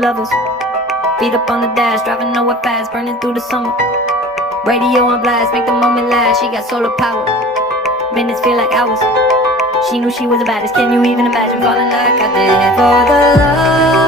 lovers. Feet up on the dash, driving nowhere fast, burning through the summer. Radio on blast, make the moment last. She got solar power, minutes feel like hours. She knew she was the baddest, can you even imagine falling like I did? For the love